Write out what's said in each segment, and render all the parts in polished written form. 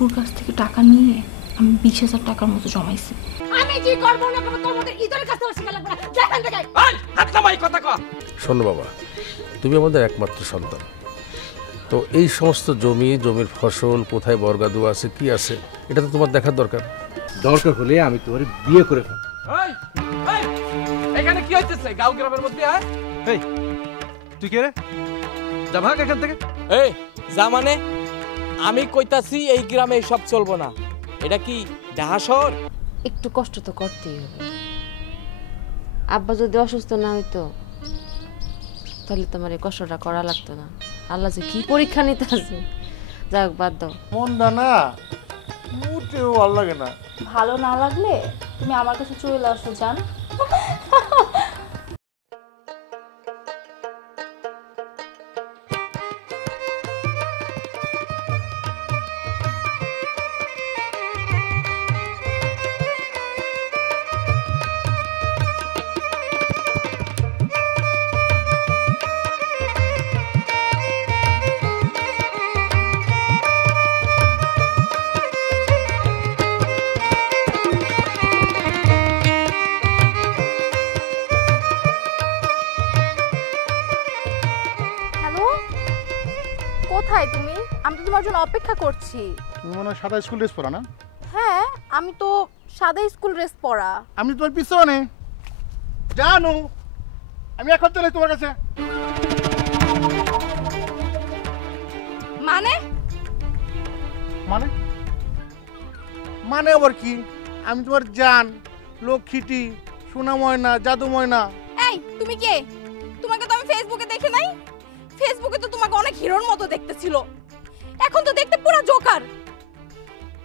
আব্বুর কাছ থেকে টাকা নিয়ে আমি 20,000 টাকার মতো জমাইছি। আমি কি করব না করব তোর মধ্যে ইতরের কাছে শিখা লাগবে না। দেখেন দেখে হাত নামাই কথা কও। শোনো বাবা, তুমি আমাদের একমাত্র সন্তান, তো এই সমস্ত জমির ফসল কোথায় বর্গাদু আছে কি আছে এটা তো তোমার দেখার দরকার। দরকার হলে আমি তোমার বিয়ে করে ফেলব। এই এই এখানে কি হইতেছে গাঁও গ্রামের মধ্যে? এই তুই কে রে? যা ভাগ এখান থেকে। এই যা মানে? আমি কইতাছি এই গ্রামে সব চলবো না। এটা কি ঢাকা শহর? একটু কষ্ট তো করতেই হবে। আব্বা যদি অসুস্থ না হইতো তাহলে তোমার এই কষ্টটা করা লাগতো না। আল্লাহ যে কি পরীক্ষা নিতে আছে, যাক বাদ দাও। মনটা না মোটেও ভালো লাগে না। ভালো না লাগলে তুমি আমার কাছে চলে আসো জান। কোথায় তুমি? আমি তো তোমার জন্য অপেক্ষা করছি। তুমি মনে হয় সাদা স্কুল ড্রেস পরা না? হ্যাঁ, আমি তো সাদা স্কুল ড্রেস পরা। আমি তোমার পিছনে জানো, আমি এখন চলে তোমার কাছে। মানে মানে মানে আবার কি? আমি তোমার জান, লক্ষ্মীটি, সোনা ময়না, জাদু ময়না। এই তুমি কে? তোমাকে তো আমি ফেসবুকে দেখে নাই। ফেসবুকে তো তোমাকে অনেক হিরোর মতো দেখতেছিল, এখন তো দেখতে পুরো জোকার।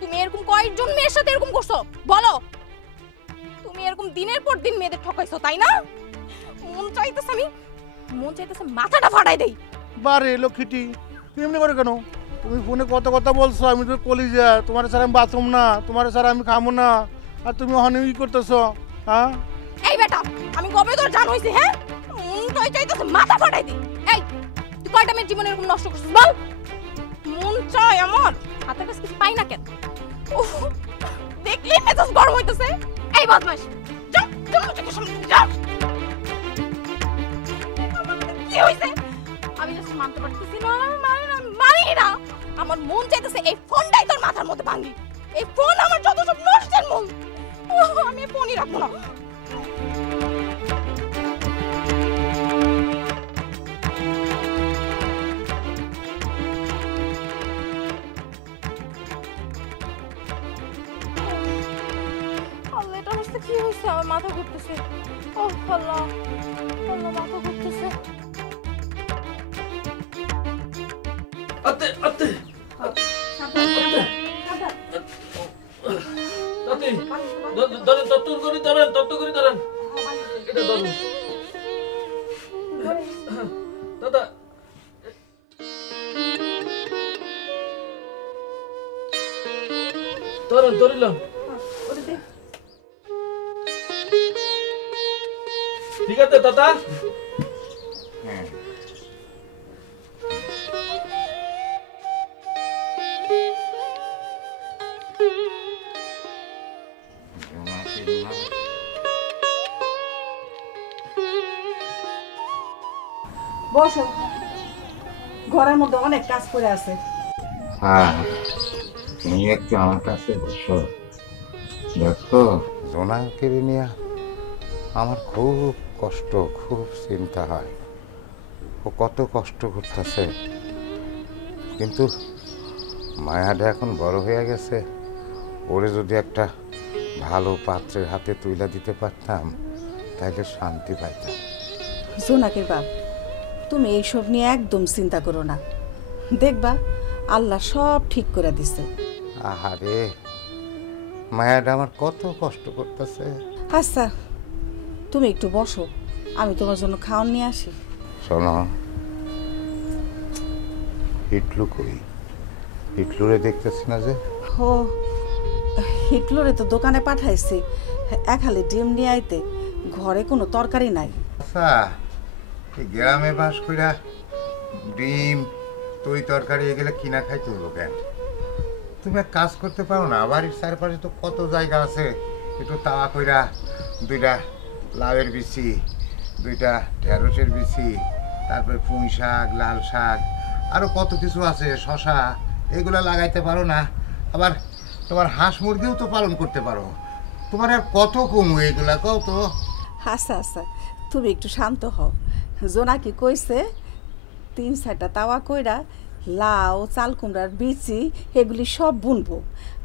তুমি এরকম কয়েকজন মেয়ের সাথে এরকম করছো বলো? তুমি এরকম দিনের পর দিন মেয়েদের ঠকাইছো তাই না? মন চাইতেছে মাথাটা ফাটাই দেই। বারে লক্ষ্মীটি, তুমি এমনি করে কেন? তুমি ফোনে কত কথা বলছো, আমি তো কলিজা, তোমার ছাড়া আমি বাথরুম না, তোমার ছাড়া আমি খামো না, আর তুমি ওখানে কি করতেছো? হ্যাঁ এই বেটা, আমি কবে তোর জান হইছি? হ্যাঁ, মন চাইতেছে মাথা ফাটাই দিই। এই তুই কয়টা মেয়ের জীবন এরকম নষ্ট করছিস বল? মন চাই আমার, হাতের কাছে কিছু পাই না কেন? উফ, দেখলেই মেজাজ গরম হইতেছে। এই বদমাশ, যা তুমি থেকে সামনে যা। কি হইছে? আমি জাস্ট মানতে পারতেছি না, মানি না। আমার মন চাইতেছে এই ফোনটাই তোর মাথার মধ্যে ভাঙি। এই ফোন আমার যত সব নষ্টের মূল। আমি ফোনই রাখবো না। কি হয়েছে? আমার মাথা ঘুরতেছে। ও আল্লাহ, আল্লাহ মাথা ঘুরতেছে। আতে আতে আতে ধরেন তত্তর করে ধরেন এটা ধরুন দাদা। ধরিলাম। ঠিক আছে দাদা। বসো, ঘরের মধ্যে অনেক কাজ করে আছে। হ্যাঁ, তুমি একটু আমার কাছে বসো। দেখো, জোনাকে নিয়ে আমার খুব কষ্ট, খুব চিন্তা হয়। ও কত কষ্ট করতেছে, কিন্তু মায়াটা এখন বড় হয়ে গেছে। ওরে যদি একটা ভালো পাত্রের হাতে তুলে দিতে পারতাম তাহলে শান্তি পাইতাম। জোনাকের বাপ, তুমি এইসব নিয়ে একদম চিন্তা করো না, দেখবা আল্লাহ সব ঠিক করে দিছে। আহারে, মায়াটা আমার কত কষ্ট করতেছে। আচ্ছা তুমি একটু বসো, আমি তোমার জন্য খাওয়ান নিয়ে আসি। শোনো, হিটলু কই? হিটলুরে দেখতেছি না যে। ও, হিটলরে তো দোকানে পাঠাইছি এক হালি ডিম নিয়ে আইতে, ঘরে কোনো তরকারি নাই। আচ্ছা, এই গ্রামে বাস কইরা ডিম তরি তরকারি এগুলো কিনা খাইতে হইব কেন? তুমি এক কাজ করতে পারো না? বাড়ির চারপাশে তো কত জায়গা আছে, একটু তাওয়া কইরা 2টা লাউয়ের বিচি, 2টা ঢেঁড়সের বিচি, তারপরে পুঁই শাক, লাল শাক, আরও কত কিছু আছে, শশা, এগুলো লাগাইতে পারো না? আবার তোমার হাঁস মুরগিও তো পালন করতে পারো। তোমার আর কত কমু এইগুলা কও তো। আচ্ছা আচ্ছা, তুমি একটু শান্ত হও। জোনাকি কইছে 3-4টা তাওয়া কইরা লাউ, চাল কুমড়ার বিচি এগুলি সব বুনবো।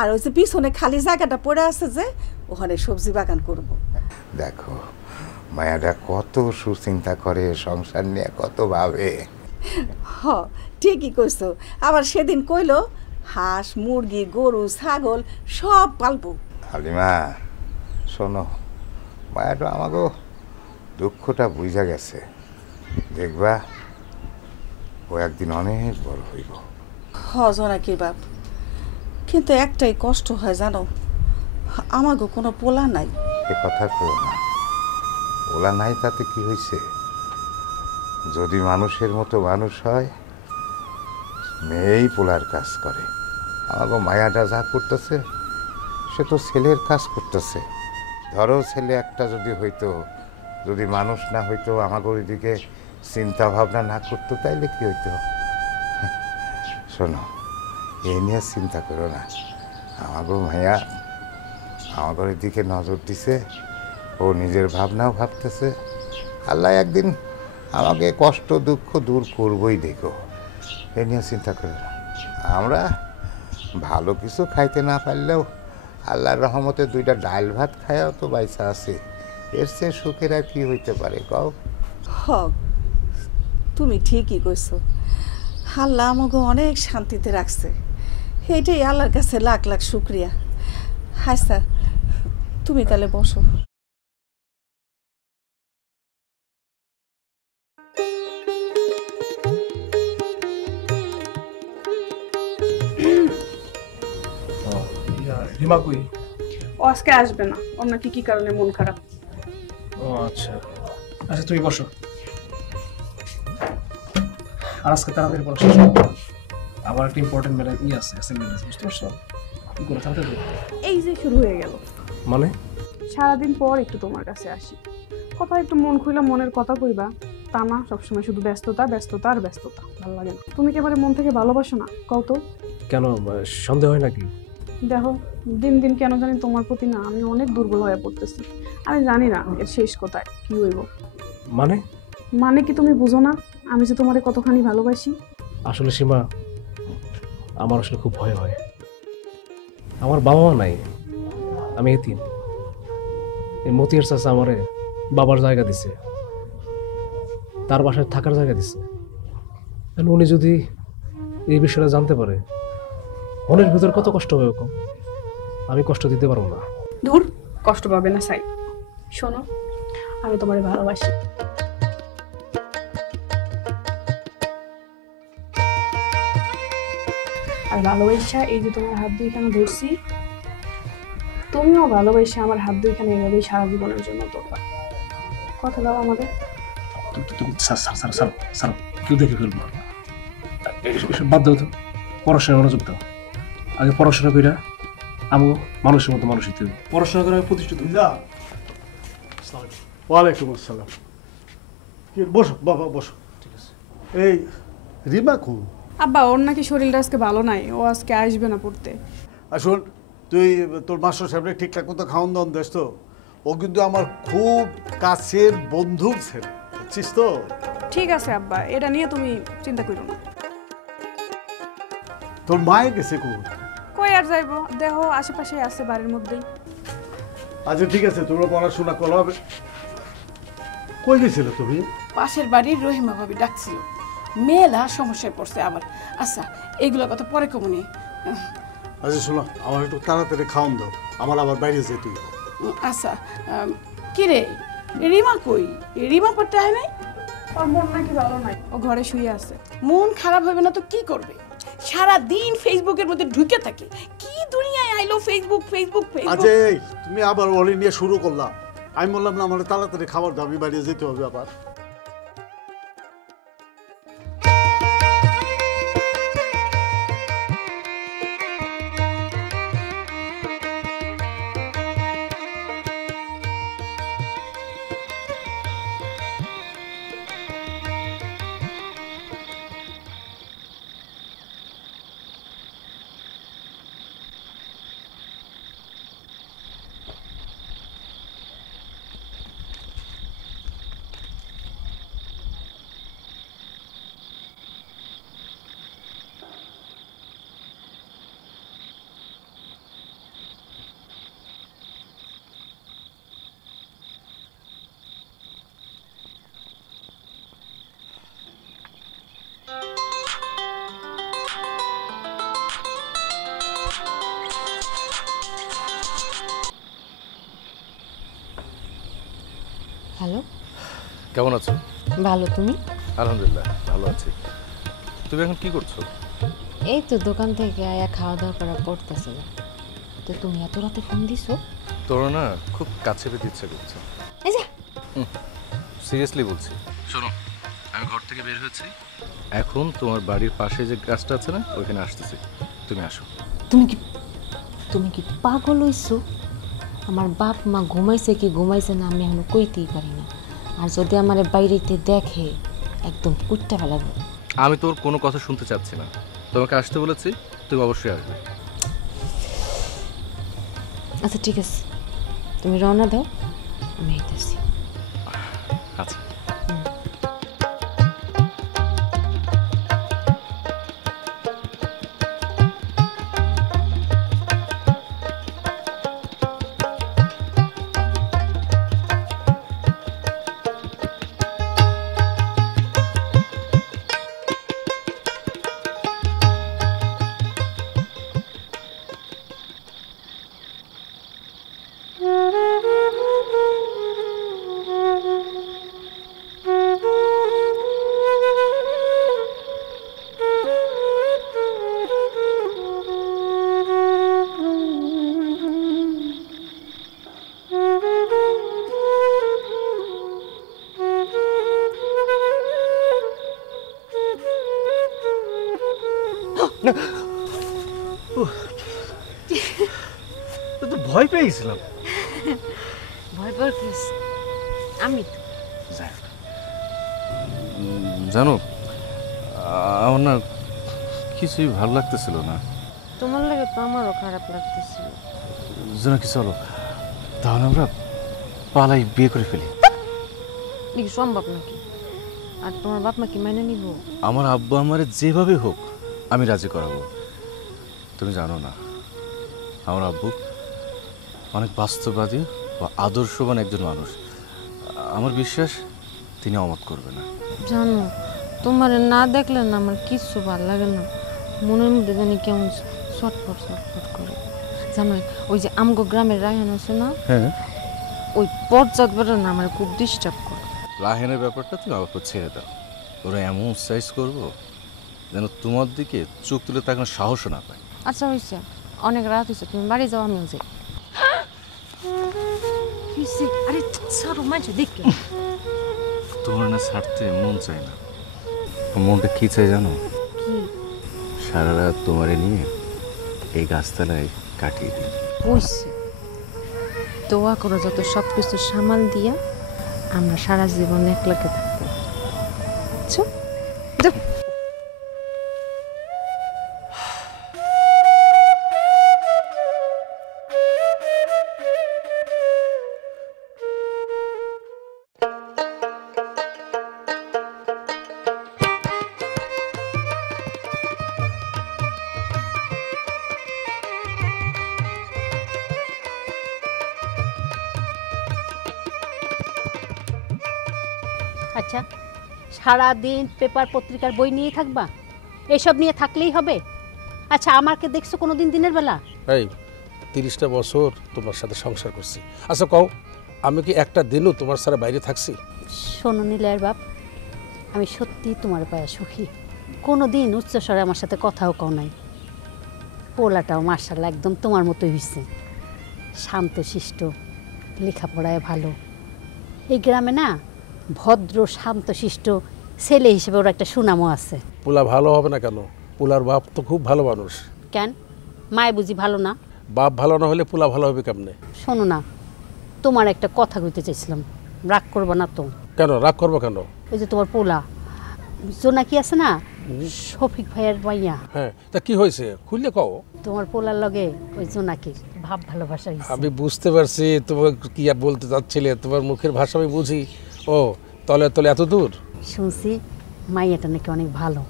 আর ওই যে পিছনে খালি জায়গাটা পড়ে আছে যে, ওখানে সবজি বাগান করব। দেখো মায়াটা কত সুচিন্তা করে, সংসার নিয়ে কত ভাবে। হ, ঠিকই কইছো। আবার সেদিন কইলো হাঁস, মুরগি, গরু, ছাগল সব পালবো। হালিমা শোনো, মায়াটা আমাকে দুঃখটা বুঝা গেছে। দেখবা ও একদিন অনেক বড় হইব। হ জোনাকি বাপ, কিন্তু একটাই কষ্ট হয় জানো, আমাগো কোনো পোলা নাই। এ কথা কেউ না, ওলা নাই তাতে কি হয়েছে? যদি মানুষের মতো মানুষ হয়, মেয়েই পোলার কাজ করে। আমাকে মায়াটা যা করতেছে সে তো ছেলের কাজ করতেছে। ধরো ছেলে একটা যদি হইতো, যদি মানুষ না হইতো, আমাকে ওইদিকে চিন্তা ভাবনা না করতো, তাইলে কি হইতো? শোনো, এই নিয়ে চিন্তা করো না। আমাকে মায়া আমাদের দিকে নজর দিছে, ও নিজের ভাবনাও ভাবতেছে। আল্লাহ একদিন আমাকে কষ্ট দুঃখ দূর করবই, দেখো, এ নিয়ে চিন্তা করো না। আমরা ভালো কিছু খাইতে না পারলেও আল্লাহর রহমতে 2টা ডাল ভাত খায়াও তো বাইসা আছে। এর চেয়ে সুখের আর কি হইতে পারে কও? হ, তুমি ঠিকই কইছো। আল্লাহ আমাকে অনেক শান্তিতে রাখছে, এটাই আল্লাহর কাছে লাখ লাখ শুক্রিয়া। আচ্ছা, তুমি তাহলে বসো। রিমা কই? ও আজকে আসবে না, ওর নাকি কি কারণে মন খারাপ। ও আচ্ছা আচ্ছা, তুমি বসো। আর আজকে তাড়াতাড়ি পড়া শেষ করো। আবার একটা ইম্পর্টেন্ট মেলা আছে, অ্যাসাইনমেন্ট আছে, বুঝতে পারছো? কি করে তাড়াতাড়ি? এই যে শুরু হয়ে গেল। মানে সারাদিন পর একটু তোমার কাছে আসি, কথা একটু মন খুইলা মনের কথা কইবা, তা না সবসময় শুধু ব্যস্ততা ব্যস্ততা আর ব্যস্ততা। ভালো লাগে না। তুমি কি এবারে মন থেকে ভালোবাসো না? কও তো। কেন, সন্দেহ হয় নাকি? দেখো, দিন দিন কেন জানি তোমার প্রতি না আমি অনেক দুর্বল হয়ে পড়তেছি। আমি জানি না এর শেষ কোথায়, কি হইব। মানে মানে কি তুমি বুঝো না আমি যে তোমারে কতখানি ভালোবাসি? আসলে সীমা, আমার আসলে খুব ভয় হয়। আমার বাবা মা নাই, আমি এতিম। এই মতিয়ার চাচা আমারে বাবার জায়গা দিছে, তার বাসায় থাকার জায়গা দিছে। উনি যদি এই বিষয়টা জানতে পারে, মনের ভিতর কত কষ্ট হবে কম। আমি কষ্ট দিতে পারবো না। দূর, কষ্ট পাবে না সাই। শোনো, আমি তোমারে ভালোবাসি। আর ভালোবাসা এই যে তোমার হাত দিয়ে এখানে ধরছি, তুমিও ভালোবাসা আমার হাত দিয়ে এখানে এভাবেই সারা জীবনের জন্য ধরবা। কথা দাও আমাদের। কেউ দেখে ফেলবো, এসব বাদ দাও তো। পড়াশোনায় মনোযোগ দাও। আগে পড়াশোনা কইরা আমি মানুষের মতো মানুষ হইতে হবে। পড়াশোনা করে আমি প্রতিষ্ঠিত হই। ওয়ালাইকুম আসসালাম। বসো বাবা, বসো। ঠিক আছে। এই রিমা কোন? আব্বা, ওর নাকি শরীরটা আজকে ভালো নাই, ও আজকে আসবে না পড়তে। আসুন, তুই তোর মাস্টার সাহেবকে ঠিকঠাক মতো খাওয়ান দাওয়ান দেস তো। ও কিন্তু আমার খুব কাছের বন্ধুর ছেলে, বুঝছিস তো? ঠিক আছে আব্বা, এটা নিয়ে তুমি চিন্তা করো না। তোর মায়ে গেছে কোন? কই আর যাইবো, দেহ আশেপাশে আছে বাড়ির মধ্যেই। আচ্ছা ঠিক আছে, তোমরা পড়াশোনা করো। হবে কই গেছিল তুমি? পাশের বাড়ির রহিমা ভাবি ডাকছিল, মেয়েলা সমস্যায় পড়ছে আবার। আচ্ছা, এইগুলো কথা পরে কমনি। আচ্ছা শোনো, আমার একটু তাড়াতাড়ি খাওয়ান দাও, আমার আবার বাইরে যেতে হবে। আচ্ছা, কি রে রিমা কই? রিমা পড়তে হয় নাই? ওর মন নাকি ভালো নাই, ও ঘরে শুয়ে আছে। মন খারাপ হবে না তো কি করবে? সারা দিন ফেসবুকের মধ্যে ঢুকে থাকে। কি দুনিয়ায় আইলো ফেসবুক ফেসবুক ফেসবুক। আচ্ছা তুমি আবার ওলি নিয়ে শুরু করলাম। আমি বললাম না আমার তাড়াতাড়ি খাবার দাও, আমি বাইরে যেতে হবে আবার। হ্যালো, কেমন আছো? ভালো, তুমি? আলহামদুলিল্লাহ ভালো আছি। তুমি এখন কি করছো? এই তো দোকান থেকে আয়া খাওয়া দাওয়া করা পড়তেছিল। তো তুমি এত রাতে ফোন দিছো? তোর না খুব কাছে পেতে ইচ্ছে করছে। এই যে সিরিয়াসলি বলছি, শোনো, আমি ঘর থেকে বের হয়েছি, এখন তোমার বাড়ির পাশে যে গাছটা আছে না, ওইখানে আসতেছি, তুমি আসো। তুমি কি পাগল হইছো? আমার বাপ মা ঘুমাইছে কি ঘুমাইছে না আমি এখনো কইতেই পারি না। আর যদি আমার বাইরেতে দেখে একদম কুট্টা ফেলাবো। আমি তোর কোনো কথা শুনতে চাচ্ছি না, তোমাকে আসতে বলেছি, তুমি অবশ্যই আসবে। আচ্ছা ঠিক আছে, তুমি রওনা দাও, আমি আইতেছি। আচ্ছা। তো ভয় পেয়েছিলাম। ভয় পাওয়ার কি আছে? আমি তো জানো, আমার না কিছুই ভালো লাগতেছিল না। তোমার লাগে তো আমারও খারাপ লাগতেছিল। জোনাকি চলো, তাহলে আমরা পালাই বিয়ে করে ফেলি। কি সম্ভব নাকি? আর তোমার বাপ মা কি মেনে নিব? আমার আব্বু আমারে যেভাবে হোক আমি রাজি করাবো। তুমি জানো না, আমার আব্বু অনেক বাস্তববাদী ও আদর্শবান একজন মানুষ। আমার বিশ্বাস তিনি অমত করবে না। জানো, তোমার না দেখলে না আমার কিচ্ছু ভালো লাগে না। মনের মধ্যে জানি কেমন ছটফট ছটফট করে। জানো, ওই যে আমগো গ্রামের রায়হান আছে না, হ্যাঁ, ওই পর্যাতটা না আমার খুব ডিস্টার্ব করে। রাহেনের ব্যাপারটা তুমি আমার উপর ছেড়ে দাও। ওরা এমন সাইজ করবো যেন তোমার দিকে চোখ তুলে তাকানোর সাহসও না পায়। আচ্ছা হয়েছে, অনেক রাত হয়েছে, তুমি বাড়ি যাও, আমিও যাই। আরে ছাড়ো, মাঝে দেখে তোমার না ছাড়তে মন চায় না। মনটা কি চাই জানো? কি? সারা রাত তোমারে নিয়ে এই গাছতলায় কাটিয়ে দিই। বুঝছি, দোয়া করো যত সব কিছু সামাল দিয়া আমরা সারা জীবন একলাকে থাকবো। আচ্ছা যাও। আচ্ছা, সারাদিন পেপার পত্রিকার বই নিয়ে থাকবা? এসব নিয়ে থাকলেই হবে? আচ্ছা, আমাকে দেখছো কোনোদিন দিনের বেলা? এই 30টা বছর তোমার সাথে সংসার করছি। আচ্ছা কও, আমি কি একটা দিনও তোমার সারা বাইরে থাকছি? শোনো নীলের বাপ, আমি সত্যি তোমার পায়ে সুখী। কোনো দিন উচ্চস্বরে আমার সাথে কথাও কও নাই। পোলাটাও মার্শাল্লাহ একদম তোমার মতোই হয়েছে, শান্তশিষ্ট, লেখাপড়ায় ভালো। এই গ্রামে না ভদ্র শান্তশিষ্ট ছেলে হিসেবে ওর একটা সুনামও আছে। পোলা ভালো হবে না কেন? পোলার বাপ তো খুব ভালো মানুষ। কেন, মায় বুঝি ভালো না? বাপ ভালো না হলে পোলা ভালো হবে কেমনে? শোনো না, তোমার একটা কথা কইতে চাইছিলাম, রাগ করবো না তো? কেন রাগ করবো কেন? ওই যে তোমার পোলা জোনাকি আছে না, শফিক ভাইয়ের মাইয়া। হ্যাঁ, তা কি হয়েছে খুললে কও। তোমার পোলার লগে ওই জোনাকির ভাব ভালোবাসা হয়েছে। আমি বুঝতে পারছি তোমার কি আর বলতে চাচ্ছিলে, তোমার মুখের ভাষা আমি বুঝি। ও তলে তলে এত দূর শুনছি মাইয়াটা নাকি অনেক ভালো।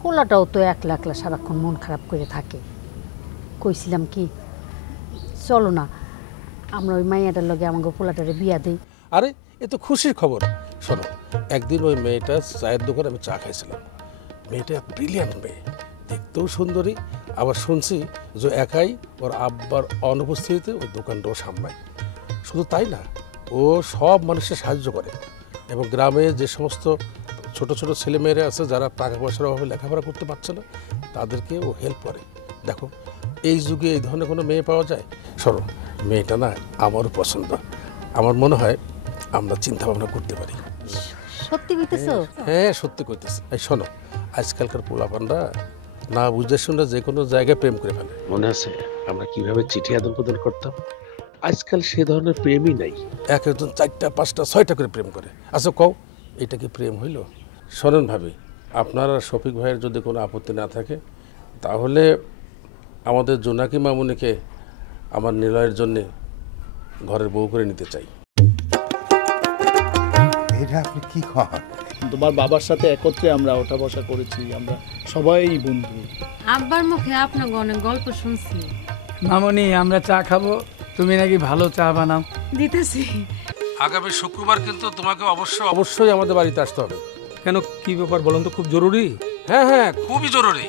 পোলাটাও তো একলা একলা সারাক্ষণ মন খারাপ করে থাকে। কইছিলাম কি, চলো না আমরা ওই মাইয়াটার লগে আমাকে পোলাটারে বিয়া দিই। আরে এ তো খুশির খবর। শোনো, একদিন ওই মেয়েটা চায়ের দোকানে আমি চা খাইছিলাম। মেয়েটা ব্রিলিয়ান্ট মেয়ে, দেখতেও সুন্দরী, আবার শুনছি যে একাই ওর আব্বার অনুপস্থিতিতে ওই দোকানটাও সামলায়। শুধু তাই না, ও সব মানুষের সাহায্য করে এবং গ্রামে যে সমস্ত ছোট ছোট ছেলেমেয়েরা আছে যারা টাকা পয়সার অভাবে লেখাপড়া করতে পারছে না তাদেরকে ও হেল্প করে। দেখো এই যুগে এই ধরনের কোনো মেয়ে পাওয়া যায়? শোনো, মেয়েটা না আমারও পছন্দ। আমার মনে হয় আমরা চিন্তা ভাবনা করতে পারি। সত্যি কইতেছো? হ্যাঁ সত্যি কইতেছি। এই শোনো, আজকালকার পোলাপানরা না বুঝতে শুনে যে কোনো জায়গায় প্রেম করে ফেলে। মনে আছে আমরা কিভাবে চিঠি আদান প্রদান করতাম? আজকাল সে ধরনের প্রেমই নাই। এক একজন 4টা 5টা 6টা করে প্রেম করে। আচ্ছা কও, এটা কি প্রেম হইল? শোনেন ভাবি, আপনার আর শফিক ভাইয়ের যদি কোনো আপত্তি না থাকে তাহলে আমাদের জোনাকি মামুনিকে আমার নিলয়ের জন্যে ঘরের বউ করে নিতে চাই। এটা আপনি কি খান? তোমার বাবার সাথে একত্রে আমরা ওঠা বসা করেছি, আমরা সবাই বন্ধু। আব্বার মুখে আপনাকে অনেক গল্প শুনছি। মামনি, আমরা চা খাবো, তুমি নাকি ভালো চা বানাও। দিতেছি। আগামী শুক্রবার কিন্তু তোমাকে অবশ্যই আমাদের বাড়িতে আসতে হবে। কেন, কি ব্যাপার বলুন তো? খুব জরুরি? হ্যাঁ হ্যাঁ, খুবই জরুরি।